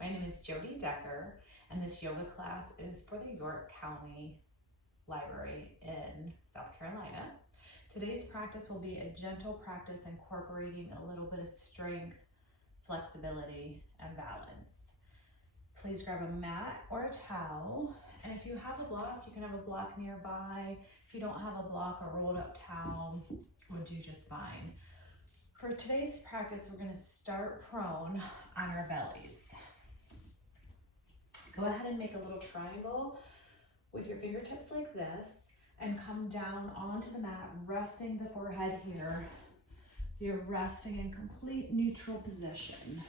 My name is Jody Decker, and this yoga class is for the York County Library in South Carolina. Today's practice will be a gentle practice incorporating a little bit of strength, flexibility, and balance. Please grab a mat or a towel, and if you have a block, you can have a block nearby. If you don't have a block, a rolled up towel would do just fine. For today's practice, we're going to start prone on our bellies. Go ahead and make a little triangle with your fingertips like this and come down onto the mat, resting the forehead here. So you're resting in complete neutral position.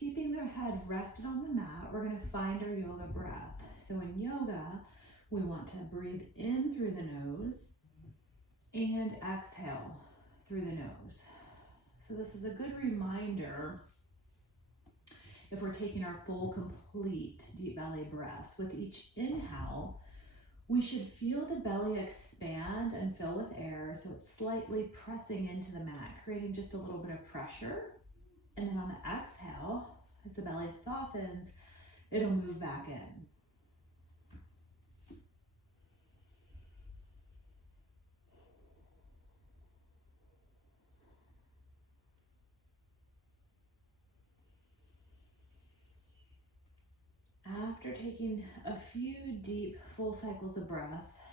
Keeping their head rested on the mat, we're going to find our yoga breath. So in yoga, we want to breathe in through the nose and exhale through the nose. So this is a good reminder if we're taking our full, complete deep belly breaths. With each inhale, we should feel the belly expand and fill with air, so it's slightly pressing into the mat, creating just a little bit of pressure. And then on the exhale, as the belly softens, it'll move back in. After taking a few deep, full cycles of breath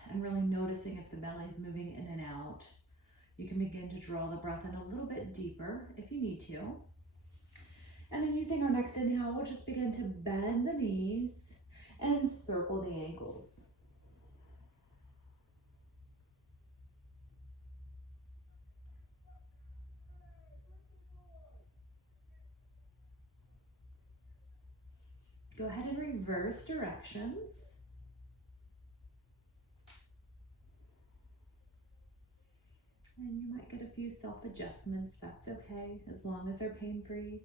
and really noticing if the belly's moving in and out, you can begin to draw the breath in a little bit deeper if you need to. And then using our next inhale, we'll just begin to bend the knees and circle the ankles. Go ahead and reverse directions. And you might get a few self-adjustments, that's okay, as long as they're pain-free.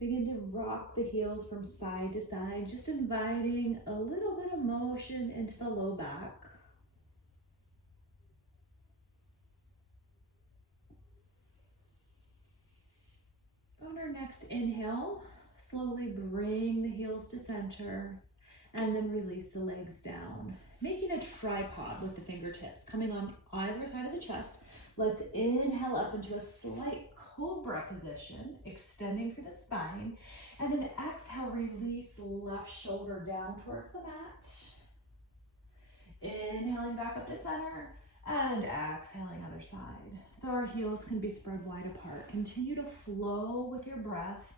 Begin to rock the heels from side to side, just inviting a little bit of motion into the low back. On our next inhale, slowly bring the heels to center and then release the legs down, making a tripod with the fingertips coming on either side of the chest. Let's inhale up into a slight Cobra position, extending through the spine, and then exhale, release left shoulder down towards the mat. Inhaling back up to center and exhaling other side. So our heels can be spread wide apart. Continue to flow with your breath.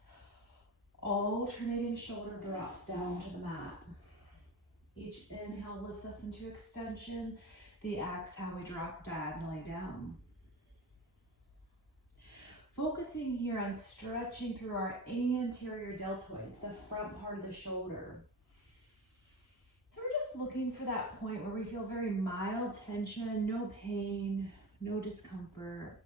Alternating shoulder drops down to the mat. Each inhale lifts us into extension. The exhale, we drop diagonally down. Focusing here on stretching through our anterior deltoids, the front part of the shoulder. So we're just looking for that point where we feel very mild tension, no pain, no discomfort.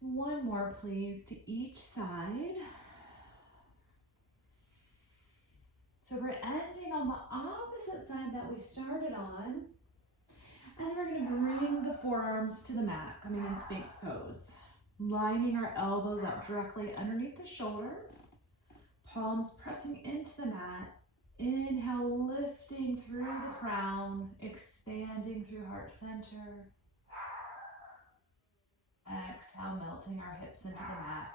One more, please, to each side. So we're ending on the opposite side that we started on. And we're going to bring the forearms to the mat, coming in Sphinx pose. Lining our elbows up directly underneath the shoulder. Palms pressing into the mat. Inhale, lifting through the crown, expanding through heart center. Exhale, melting our hips into the mat.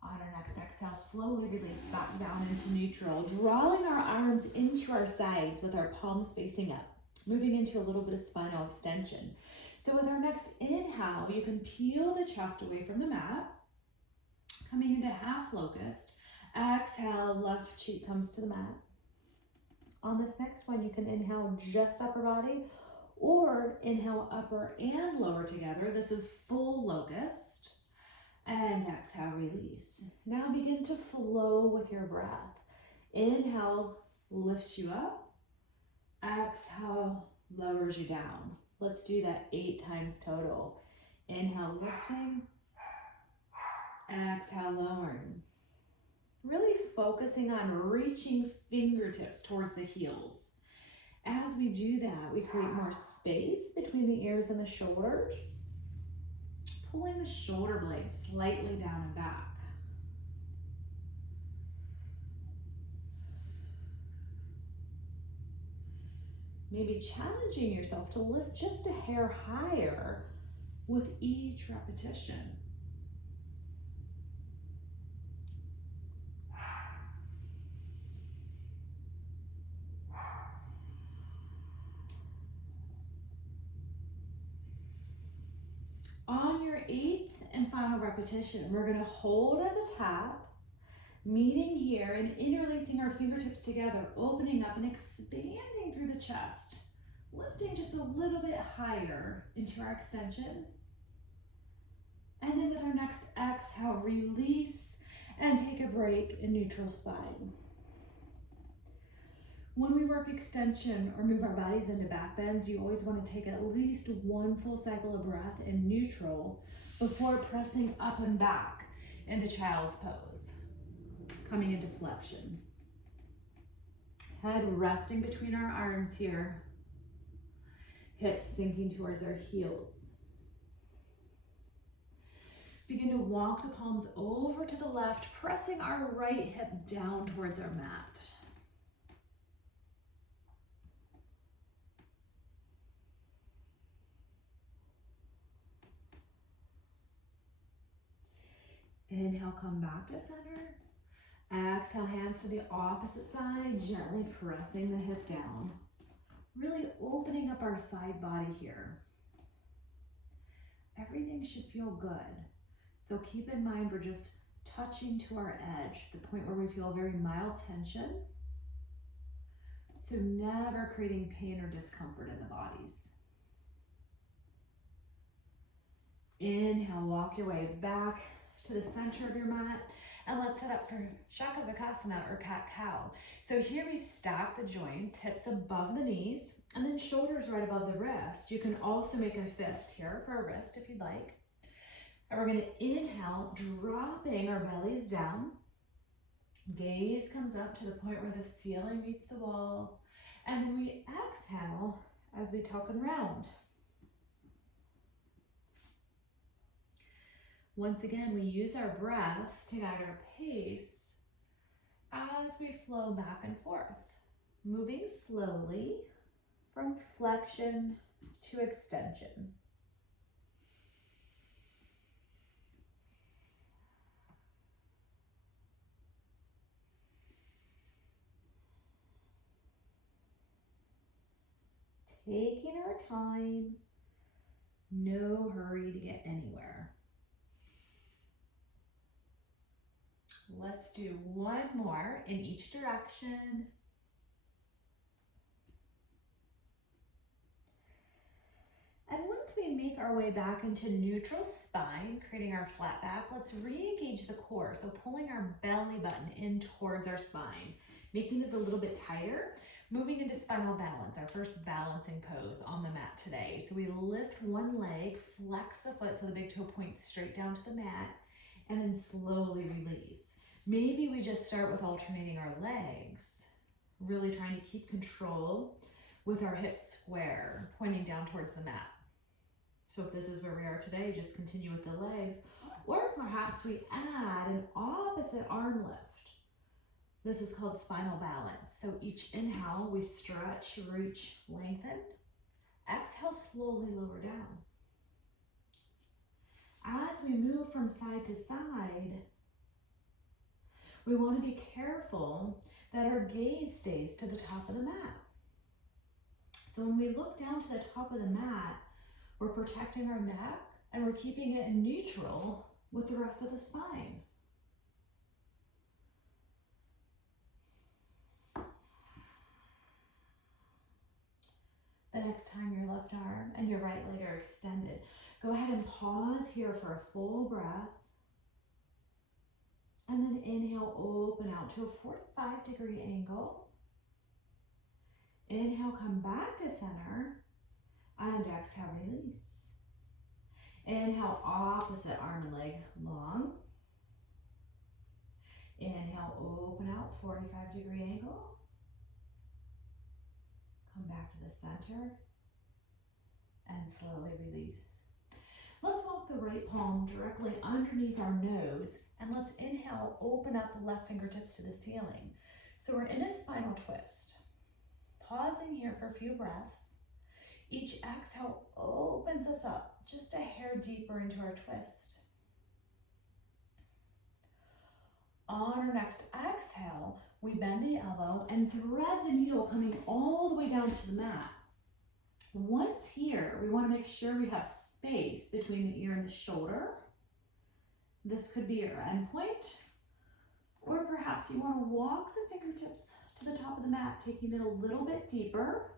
On our next exhale, slowly release back down into neutral, drawing our arms into our sides with our palms facing up, moving into a little bit of spinal extension. So with our next inhale, you can peel the chest away from the mat, coming into half locust. Exhale, left cheek comes to the mat. On this next one, you can inhale just upper body or inhale upper and lower together. This is full locust. And exhale, release. Now begin to flow with your breath. Inhale, lifts you up. Exhale, lowers you down. Let's do that 8 times total. Inhale, lifting. Exhale, lowering. Really focusing on reaching fingertips towards the heels. As we do that, we create more space between the ears and the shoulders, pulling the shoulder blades slightly down and back. Maybe challenging yourself to lift just a hair higher with each repetition. On your 8th and final repetition, we're going to hold at the top, meeting here and interlacing our fingertips together, opening up and expanding through the chest, lifting just a little bit higher into our extension. And then with our next exhale, release and take a break in neutral spine. When we work extension or move our bodies into back bends, you always want to take at least one full cycle of breath in neutral before pressing up and back into child's pose. Coming into flexion. Head resting between our arms here. Hips sinking towards our heels. Begin to walk the palms over to the left, pressing our right hip down towards our mat. Inhale, come back to center. Exhale, hands to the opposite side, gently pressing the hip down. Really opening up our side body here. Everything should feel good. So keep in mind we're just touching to our edge, the point where we feel very mild tension. So never creating pain or discomfort in the bodies. Inhale, walk your way back to the center of your mat, and let's head up for Savasana or CatCow. So here we stack the joints, hips above the knees, and then shoulders right above the wrist. You can also make a fist here for a wrist if you'd like. And we're going to inhale, dropping our bellies down. Gaze comes up to the point where the ceiling meets the wall. And then we exhale as we tuck and round. Once again, we use our breath to guide our pace as we flow back and forth, moving slowly from flexion to extension. Taking our time, no hurry to get anywhere. Let's do one more in each direction. And once we make our way back into neutral spine, creating our flat back, let's re-engage the core. So pulling our belly button in towards our spine, making it a little bit tighter, moving into spinal balance, our first balancing pose on the mat today. So we lift one leg, flex the foot so the big toe points straight down to the mat, and then slowly release. Maybe we just start with alternating our legs, really trying to keep control with our hips square, pointing down towards the mat. So if this is where we are today, just continue with the legs, or perhaps we add an opposite arm lift. This is called spinal balance. So each inhale, we stretch, reach, lengthen. Exhale, slowly lower down. As we move from side to side, we want to be careful that our gaze stays to the top of the mat. So when we look down to the top of the mat, we're protecting our neck and we're keeping it in neutral with the rest of the spine. The next time your left arm and your right leg are extended, go ahead and pause here for a full breath. And then inhale, open out to a 45-degree angle. Inhale, come back to center. And exhale, release. Inhale, opposite arm and leg long. out, 45-degree angle. Come back to the center and slowly release. Let's walk the right palm directly underneath our nose, and let's inhale, open up left fingertips to the ceiling. So we're in a spinal twist. Pausing here for a few breaths. Each exhale opens us up just a hair deeper into our twist. On our next exhale, we bend the elbow and thread the needle coming all the way down to the mat. Once here, we want to make sure we have space between the ear and the shoulder. This could be your end point, or perhaps you want to walk the fingertips to the top of the mat, taking it a little bit deeper,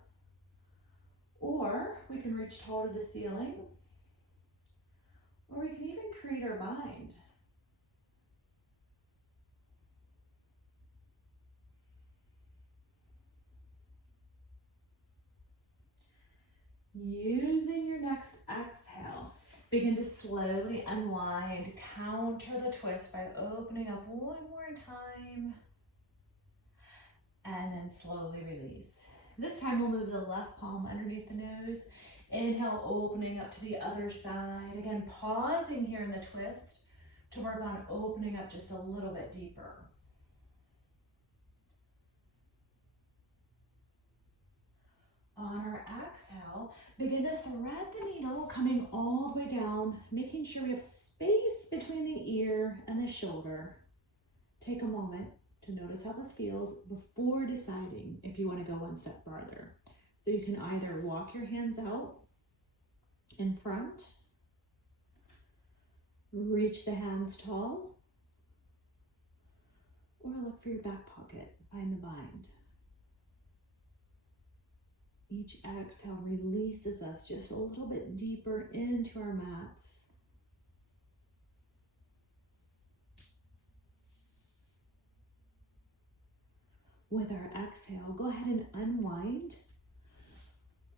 or we can reach tall to the ceiling, or we can even create our bind. Using your next exhale, begin to slowly unwind, counter the twist by opening up one more time, and then slowly release. This time we'll move the left palm underneath the nose. Inhale, opening up to the other side. Again, pausing here in the twist to work on opening up just a little bit deeper. On our exhale, begin to thread the needle coming all the way down, making sure we have space between the ear and the shoulder. Take a moment to notice how this feels before deciding if you want to go one step farther. So you can either walk your hands out in front, reach the hands tall, or look for your back pocket, find the bind. Each exhale releases us just a little bit deeper into our mats. With our exhale, go ahead and unwind.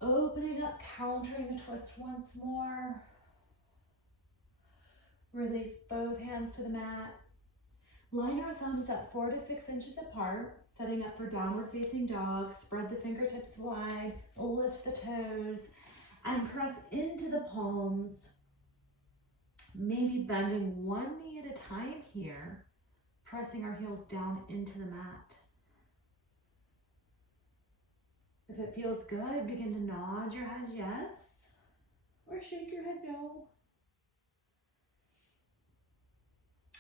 Opening up, countering the twist once more. Release both hands to the mat. Line our thumbs at 4 to 6 inches apart. Setting up for downward facing dog, spread the fingertips wide, lift the toes, and press into the palms. Maybe bending one knee at a time here, pressing our heels down into the mat. If it feels good, begin to nod your head yes, or shake your head no.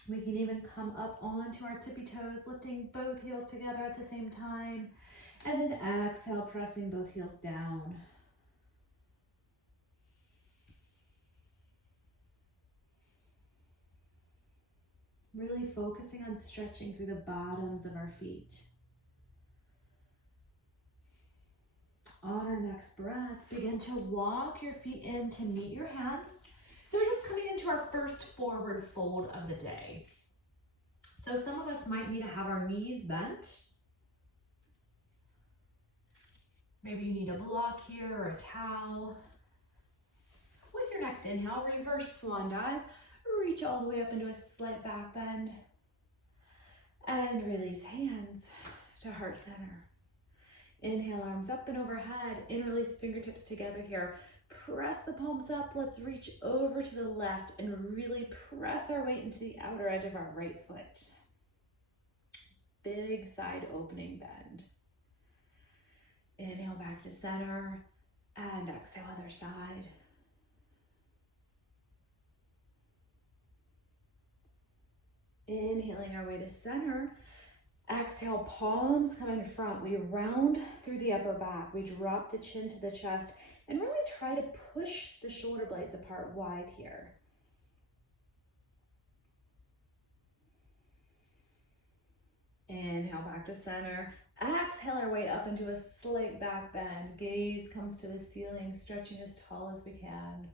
We can even come up onto our tippy toes, lifting both heels together at the same time. And then exhale, pressing both heels down. Really focusing on stretching through the bottoms of our feet. On our next breath, begin to walk your feet in to meet your hands. So we're just coming into our first forward fold of the day. So some of us might need to have our knees bent. Maybe you need a block here or a towel. With your next inhale, reverse swan dive. Reach all the way up into a slight back bend. And release hands to heart center. Inhale, arms up and overhead. Interlace fingertips together here. Press the palms up. Let's reach over to the left and really press our weight into the outer edge of our right foot. Big side opening bend. Inhale back to center and exhale other side. Inhaling our way to center. Exhale, palms come in front. We round through the upper back. We drop the chin to the chest and really try to push the shoulder blades apart wide here. Inhale back to center. Exhale our way up into a slight back bend. Gaze comes to the ceiling, stretching as tall as we can.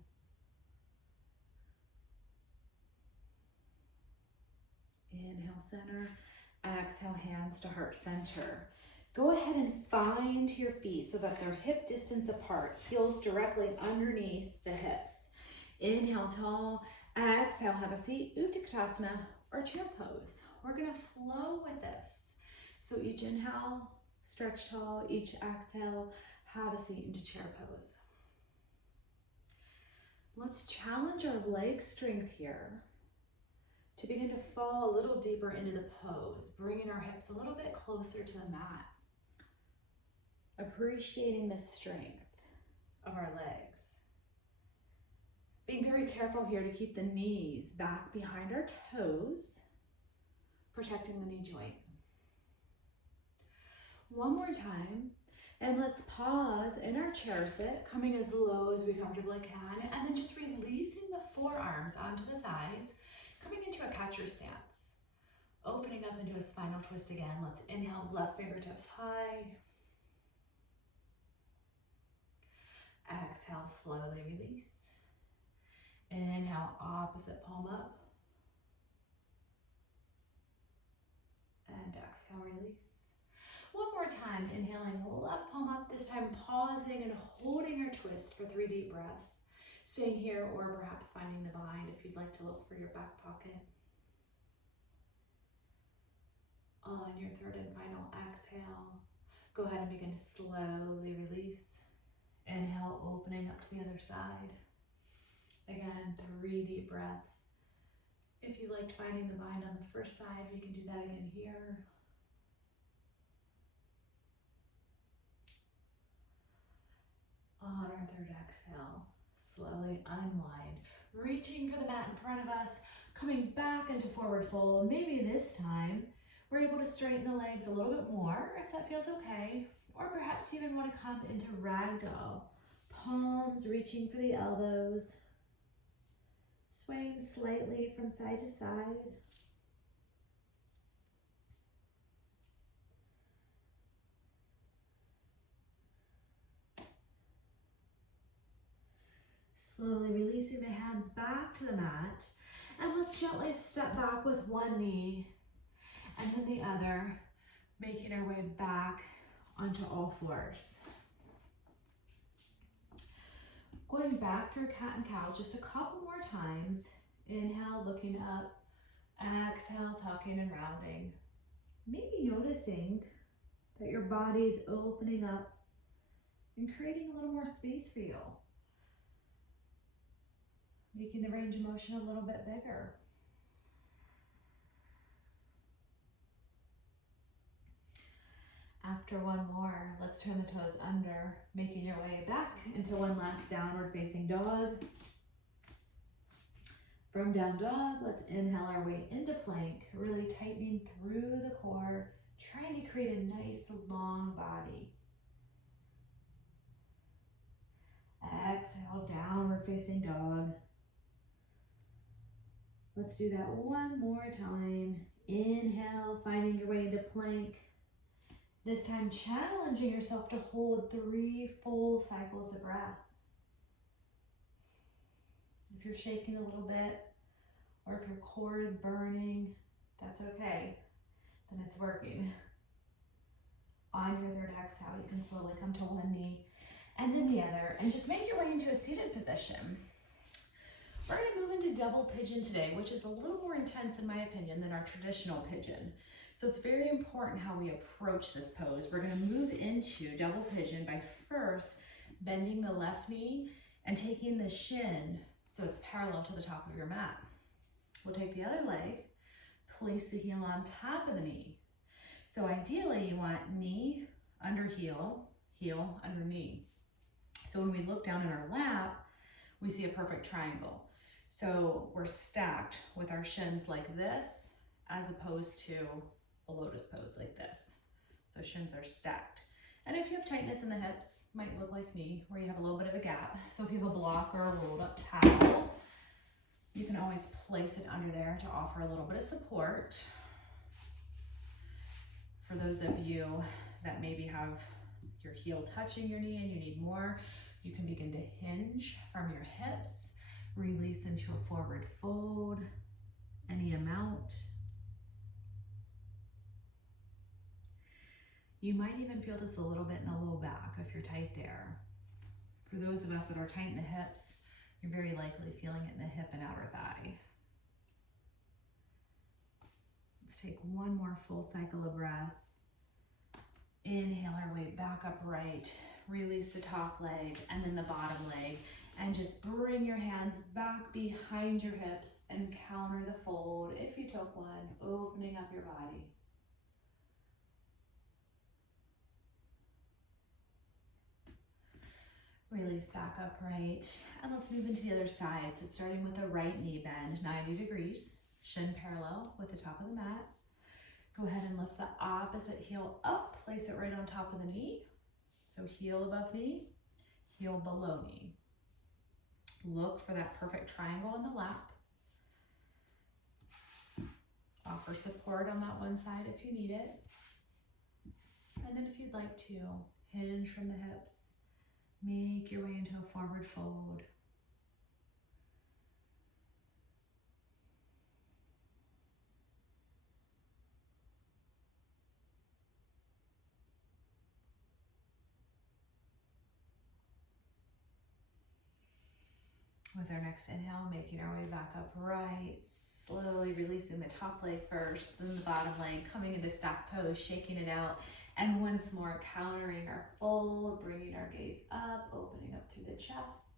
Inhale, center. Exhale, hands to heart center. Go ahead and find your feet so that they're hip distance apart, heels directly underneath the hips. Inhale, tall. Exhale, have a seat, Uttanasana or chair pose. We're gonna flow with this. So each inhale, stretch tall. Each exhale, have a seat into chair pose. Let's challenge our leg strength here to begin to fall a little deeper into the pose, bringing our hips a little bit closer to the mat. Appreciating the strength of our legs. Being very careful here to keep the knees back behind our toes, protecting the knee joint. One more time, and let's pause in our chair sit, coming as low as we comfortably can, and then just releasing the forearms onto the thighs, coming into a catcher stance. Opening up into a spinal twist again. Let's inhale, left fingertips high. Exhale, slowly release. Inhale, opposite palm up. And exhale, release. One more time, inhaling, left palm up, this time pausing and holding our twist for 3 deep breaths. Staying here or perhaps finding the bind if you'd like to look for your back pocket. On your third and final exhale, go ahead and begin to slowly release. Inhale, opening up to the other side. Again, 3 deep breaths. If you liked finding the bind on the first side, we can do that again here. On our third exhale, slowly unwind, reaching for the mat in front of us, coming back into forward fold. Maybe this time we're able to straighten the legs a little bit more, if that feels okay. Or perhaps you even want to come into ragdoll. Palms reaching for the elbows. Swaying slightly from side to side. Slowly releasing the hands back to the mat. And let's gently step back with one knee and then the other, making our way back onto all fours. Going back through cat and cow just a couple more times. Inhale, looking up. Exhale, tucking and rounding. Maybe noticing that your body is opening up and creating a little more space for you. Making the range of motion a little bit bigger. After one more, let's turn the toes under, making your way back into one last downward facing dog. From down dog, let's inhale our way into plank, really tightening through the core, trying to create a nice long body. Exhale, downward facing dog. Let's do that one more time. Inhale, finding your way into plank. This time challenging yourself to hold 3 full cycles of breath. If you're shaking a little bit, or if your core is burning, that's okay. Then it's working. On your third exhale, you can slowly come to one knee and then the other, and just make your way into a seated position. We're going to move into double pigeon today, which is a little more intense in my opinion than our traditional pigeon. So it's very important how we approach this pose. We're going to move into double pigeon by first bending the left knee and taking the shin so it's parallel to the top of your mat. We'll take the other leg, place the heel on top of the knee. So ideally you want knee under heel, heel under knee. So when we look down in our lap, we see a perfect triangle. So we're stacked with our shins like this, as opposed to a lotus pose like this. So shins are stacked. And if you have tightness in the hips, might look like me, where you have a little bit of a gap. So if you have a block or a rolled up towel, you can always place it under there to offer a little bit of support. For those of you that maybe have your heel touching your knee and you need more, you can begin to hinge from your hips, release into a forward fold, any amount. You might even feel this a little bit in the low back if you're tight there. For those of us that are tight in the hips, you're very likely feeling it in the hip and outer thigh. Let's take one more full cycle of breath. Inhale our way back upright. Release the top leg and then the bottom leg. And just bring your hands back behind your hips and counter the fold if you took one, opening up your body. Release back upright. And let's move into the other side. So starting with the right knee bend, 90 degrees, shin parallel with the top of the mat. Go ahead and lift the opposite heel up, place it right on top of the knee. So heel above knee, heel below knee. Look for that perfect triangle in the lap. Offer support on that one side if you need it. And then if you'd like to, hinge from the hips. Make your way into a forward fold. With our next inhale, making our way back upright, slowly releasing the top leg first, then the bottom leg, coming into stack pose, shaking it out, and once more countering our fold, bringing our gaze up, opening up through the chest.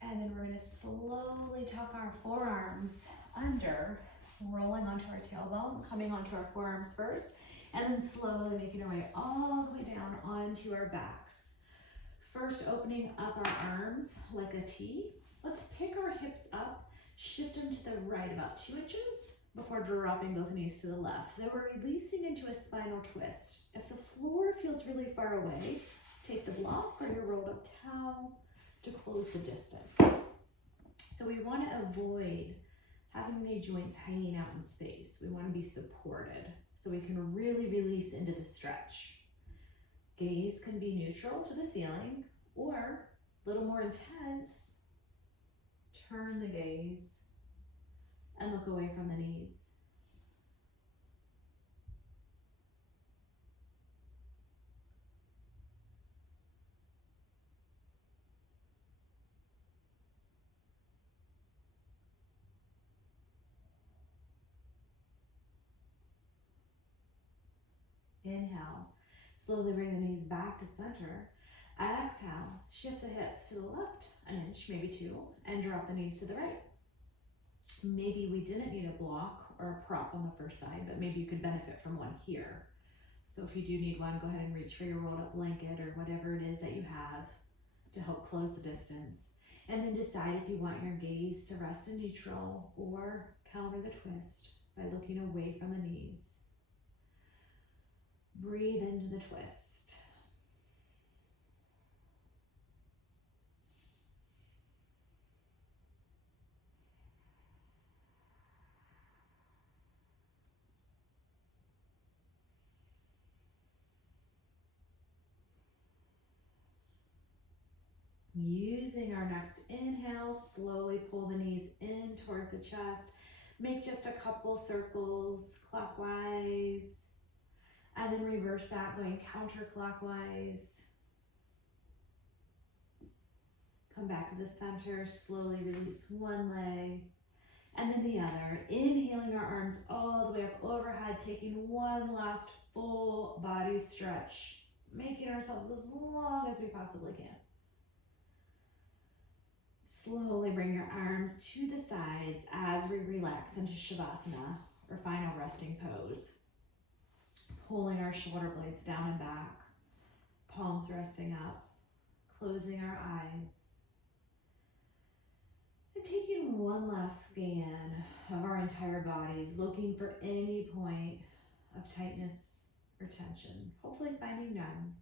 And then we're going to slowly tuck our forearms under, rolling onto our tailbone, coming onto our forearms first, and then slowly making our way all the way down onto our backs. First, opening up our arms like a T. Let's pick our hips up, shift them to the right about 2 inches before dropping both knees to the left. Then we're releasing into a spinal twist. If the floor feels really far away, take the block or your rolled up towel to close the distance. So we want to avoid having knee joints hanging out in space. We want to be supported so we can really release into the stretch. Gaze can be neutral to the ceiling or a little more intense. Turn the gaze and look away from the knees. Inhale, slowly bring the knees back to center. Exhale, shift the hips to the left, an inch, maybe 2, and drop the knees to the right. Maybe we didn't need a block or a prop on the first side, but maybe you could benefit from one here. So if you do need one, go ahead and reach for your rolled up blanket or whatever it is that you have to help close the distance. And then decide if you want your gaze to rest in neutral or counter the twist by looking away from the knees. Breathe into the twist. Using our next inhale, slowly pull the knees in towards the chest. Make just a couple circles clockwise, and then reverse that, going counterclockwise. Come back to the center, slowly release one leg, and then the other. Inhaling our arms all the way up overhead, taking one last full body stretch, making ourselves as long as we possibly can. Slowly bring your arms to the sides as we relax into Savasana, or final resting pose. Pulling our shoulder blades down and back, palms resting up, closing our eyes. And taking one last scan of our entire bodies, looking for any point of tightness or tension, hopefully finding none.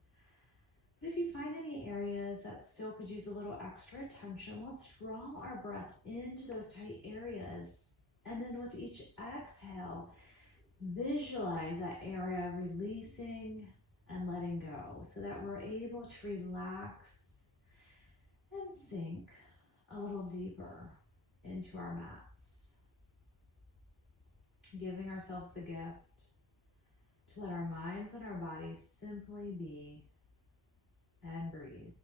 But if you find any areas that still could use a little extra attention, let's draw our breath into those tight areas. And then with each exhale, visualize that area releasing and letting go so that we're able to relax and sink a little deeper into our mats. Giving ourselves the gift to let our minds and our bodies simply be and breathe.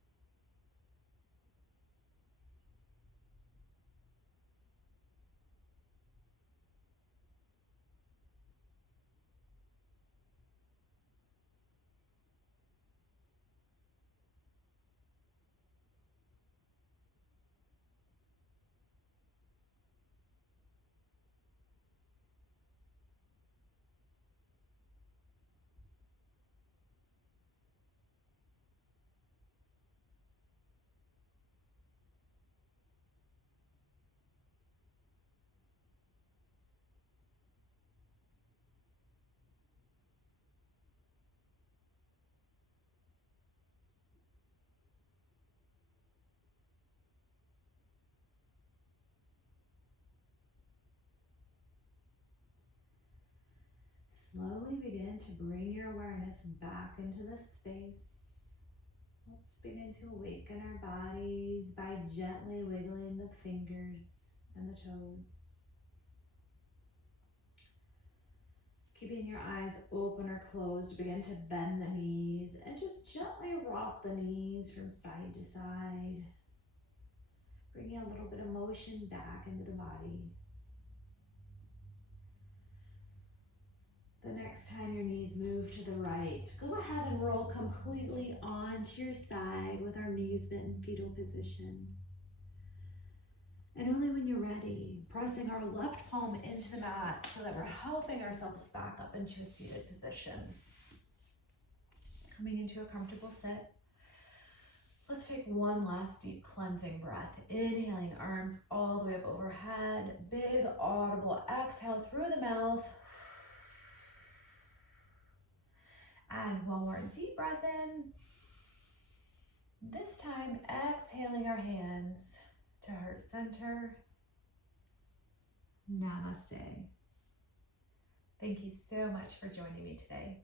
slowly begin to bring your awareness back into the space. Let's begin to awaken our bodies by gently wiggling the fingers and the toes. Keeping your eyes open or closed, begin to bend the knees and just gently rock the knees from side to side. Bringing a little bit of motion back into the body. The next time your knees move to the right, go ahead and roll completely onto your side with our knees bent in fetal position. And only when you're ready, pressing our left palm into the mat so that we're helping ourselves back up into a seated position. Coming into a comfortable sit. Let's take one last deep cleansing breath. Inhaling, arms all the way up overhead. Big audible exhale through the mouth. And one more deep breath in. This time, exhaling our hands to heart center. Namaste. Thank you so much for joining me today.